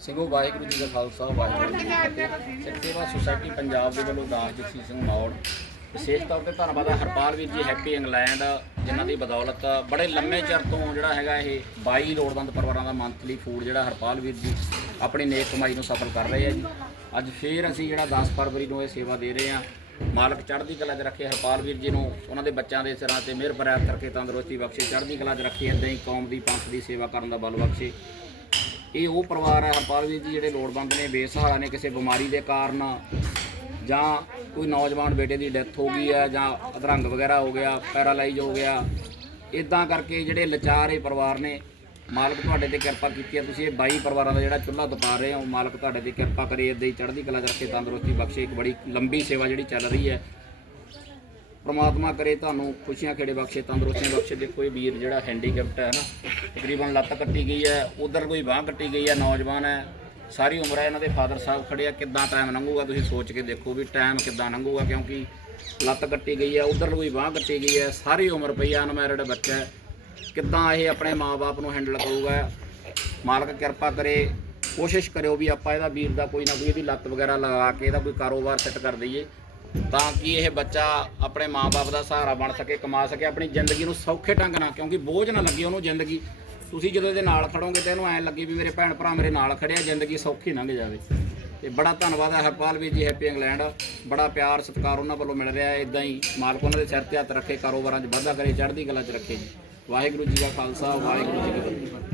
ਸਿੰਘੋ ਵਾਹਿਗੁਰੂ ਜੀ ਦਾ ਖਾਲਸਾ, ਵਾਹਿਗੁਰੂ ਜੀ ਕੀ ਫਤਿਹ। ਸਿੱਖ ਸੇਵਾ ਸੁਸਾਇਟੀ ਪੰਜਾਬ ਦੇ ਵੱਲੋਂ ਦਾਸ ਜਗਸੀਰ ਸਿੰਘ ਮੌੜ। ਵਿਸ਼ੇਸ਼ ਤੌਰ ਤੇ ਧੰਨਵਾਦ ਹੈ ਹਰਪਾਲ ਵੀਰ ਜੀ, ਹੈਪੀ ਇੰਗਲੈਂਡ, ਜਿਨ੍ਹਾਂ ਦੀ ਬਦੌਲਤ ਬੜੇ ਲੰਮੇ ਚਿਰ ਤੋਂ ਜਿਹੜਾ ਹੈਗਾ ਇਹ 22 ਲੋੜਵੰਦ ਪਰਿਵਾਰਾਂ ਦਾ ਮੰਥਲੀ ਫੂਡ ਜਿਹੜਾ ਹਰਪਾਲ ਵੀਰ ਜੀ ਆਪਣੀ ਨੇਕ ਕਮਾਈ ਨੂੰ ਸਫਲ ਕਰ ਰਹੇ ਆ ਜੀ। ਅੱਜ ਫੇਰ ਅਸੀਂ ਜਿਹੜਾ 10 ਫਰਵਰੀ ਨੂੰ ਇਹ ਸੇਵਾ ਦੇ ਰਹੇ ਆ। ਮਾਲਕ ਚੜ੍ਹਦੀ ਕਲਾ 'ਚ ਰੱਖੇ ਹਰਪਾਲ ਵੀਰ ਜੀ ਨੂੰ, ਉਹਨਾਂ ਦੇ ਬੱਚਿਆਂ ਦੇ ਸਿਰਾਂ ਤੇ ਮਿਹਰ ਬਰਾਤ ਕਰਕੇ ਤੰਦਰੁਸਤੀ ਬਖਸ਼ੇ, ਚੜ੍ਹਦੀ ਕਲਾ 'ਚ ਰੱਖੇ, ਏਦਾਂ ਹੀ ਕੌਮ ਦੀ ਪੰਥ ਦੀ ਸੇਵਾ ਕਰਨ ਦਾ ਬਲ ਬਖਸ਼ੇ। ਇਹ ਉਹ ਪਰਿਵਾਰ ਹੈ ਹਰਪਾਲ ਵੀਰ ਜੀ ਜਿਹੜੇ ਲੋੜਵੰਦ ਨੇ, ਬੇਸਹਾਰਾ ਨੇ ਕਿਸੇ ਬਿਮਾਰੀ ਦੇ ਕਾਰਨ ਜਾਂ ਕੋਈ ਨੌਜਵਾਨ ਬੇਟੇ ਦੀ ਡੈਥ ਹੋ ਗਈ ਹੈ ਜਾਂ ਅਧਰੰਗ ਵਗੈਰਾ ਹੋ ਗਿਆ, ਪੈਰਾਲਾਈਜ਼ ਹੋ ਗਿਆ ਇਦਾਂ ਕਰਕੇ ਜਿਹੜੇ ਲਾਚਾਰ ਇਹ ਪਰਿਵਾਰ ਨੇ, ਮਾਲਕ ਤੁਹਾਡੇ ਤੇ ਕਿਰਪਾ ਕੀਤੀ ਹੈ, ਤੁਸੀਂ ਇਹ 22 ਪਰਿਵਾਰਾਂ ਦਾ ਜਿਹੜਾ ਚੁੱਲ੍ਹਾ ਦਪਾ ਰਹੇ ਹੋ, ਮਾਲਕ ਤੁਹਾਡੇ ਤੇ ਕਿਰਪਾ ਕਰੇ ਇਦਾਂ ਹੀ ਚੜ੍ਹਦੀ ਕਲਾ 'ਚ ਰੱਖੇ ਤੰਦਰੁਸਤੀ ਬਖਸ਼ੇ, ਇੱਕ ਬੜੀ ਲੰਬੀ ਸੇਵਾ ਜਿਹੜੀ ਚੱਲ ਰਹੀ ਹੈ ਪ੍ਰਮਾਤਮਾ ਕਰੇ ਤੁਹਾਨੂੰ ਖੁਸ਼ੀਆਂ ਖੇੜੇ ਬਖਸ਼ੇ ਤੰਦਰੁਸਤੀਆਂ ਬਖਸ਼ੇ। ਦੇਖੋ ਇਹ ਵੀਰ ਜਿਹੜਾ ਹੈਂਡੀਕੈਪਟ ਹੈ ਨਾ, ਤਕਰੀਬਨ ਲੱਤ ਕੱਟੀ ਗਈ ਹੈ, ਉਧਰ ਕੋਈ ਬਾਹ ਕੱਟੀ ਗਈ ਹੈ, ਨੌਜਵਾਨ ਹੈ, ਸਾਰੀ ਉਮਰ ਹੈ ਇਹਨਾਂ ਦੇ ਫਾਦਰ ਸਾਹਿਬ ਖੜੇ ਆ, ਕਿੱਦਾਂ ਟਾਈਮ ਲੰਘੂਗਾ ਤੁਸੀਂ ਸੋਚ ਕੇ ਦੇਖੋ ਵੀ ਟਾਈਮ ਕਿੱਦਾਂ ਲੰਘੂਗਾ, ਕਿਉਂਕਿ ਲੱਤ ਕੱਟੀ ਗਈ ਹੈ, ਉਧਰ ਕੋਈ ਬਾਹ ਕੱਟੀ ਗਈ ਹੈ, ਸਾਰੀ ਉਮਰ ਪਈ ਆ ਅਨਮੈਰਿਡ ਬੱਚਾ ਹੈ। ਕਿੱਦਾਂ ਇਹ ਆਪਣੇ ਮਾਪੇ ਨੂੰ ਹੈਂਡਲ ਕਰੂਗਾ, ਮਾਲਕ ਕਿਰਪਾ ਕਰੇ, ਕੋਸ਼ਿਸ਼ ਕਰਿਓ ਵੀ ਆਪਾਂ ਇਹਦਾ ਵੀਰ ਦਾ ਕੋਈ ਨਾ ਕੋਈ ਇਹਦੀ ਲੱਤ ਵਗੈਰਾ ਲਗਾ ਕੇ ਇਹਦਾ ਕੋਈ ਕਾਰੋਬਾਰ ਸੈੱਟ ਕਰ ਦਈਏ। ਤਾਂ ਕਿ ਇਹ ਬੱਚਾ ਆਪਣੇ ਮਾਪੇ ਦਾ ਸਹਾਰਾ ਬਣ ਸਕੇ, ਕਮਾ ਸਕੇ, ਆਪਣੀ ਜ਼ਿੰਦਗੀ ਨੂੰ ਸੌਖੇ ਢੰਗ ਨਾਲ, ਕਿਉਂਕਿ ਬੋਝ ਨਾ ਲੱਗੇ ਉਹਨੂੰ ਜ਼ਿੰਦਗੀ। ਤੁਸੀਂ ਜਦੋਂ ਇਹਦੇ ਨਾਲ ਖੜੋਗੇ ਤੇ ਇਹਨੂੰ ਐਂ ਲੱਗੇ ਵੀ ਮੇਰੇ ਭੈਣ ਭਰਾ ਮੇਰੇ ਨਾਲ ਖੜਿਆ ਜ਼ਿੰਦਗੀ ਸੌਖੀ ਲੰਘ ਜਾਵੇ। ਤੇ ਬੜਾ ਧੰਨਵਾਦ ਹੈ ਹਰਪਾਲ ਵੀਰ ਜੀ ਹੈਪੀ ਇੰਗਲੈਂਡ ਬੜਾ ਪਿਆਰ, ਸਤਿਕਾਰ ਉਹਨਾਂ ਵੱਲੋਂ ਮਿਲ ਰਿਹਾ ਹੈ ਇਦਾਂ ਹੀ ਮਾਲਕ ਉਹਨਾਂ ਦੇ ਸਿਰ ਤੇ ਹੱਥ ਰੱਖੇ, ਕਾਰੋਬਾਰਾਂ 'ਚ ਵਾਧਾ ਕਰੇ, ਚੜ੍ਹਦੀ ਕਲਾ 'ਚ ਰੱਖੇ ਜੀ। ਵਾਹਿਗੁਰੂ ਜੀ ਦਾ ਖਾਲਸਾ, ਵਾਹਿਗੁਰੂ ਜੀ ਕੀ ਫਤਿਹ।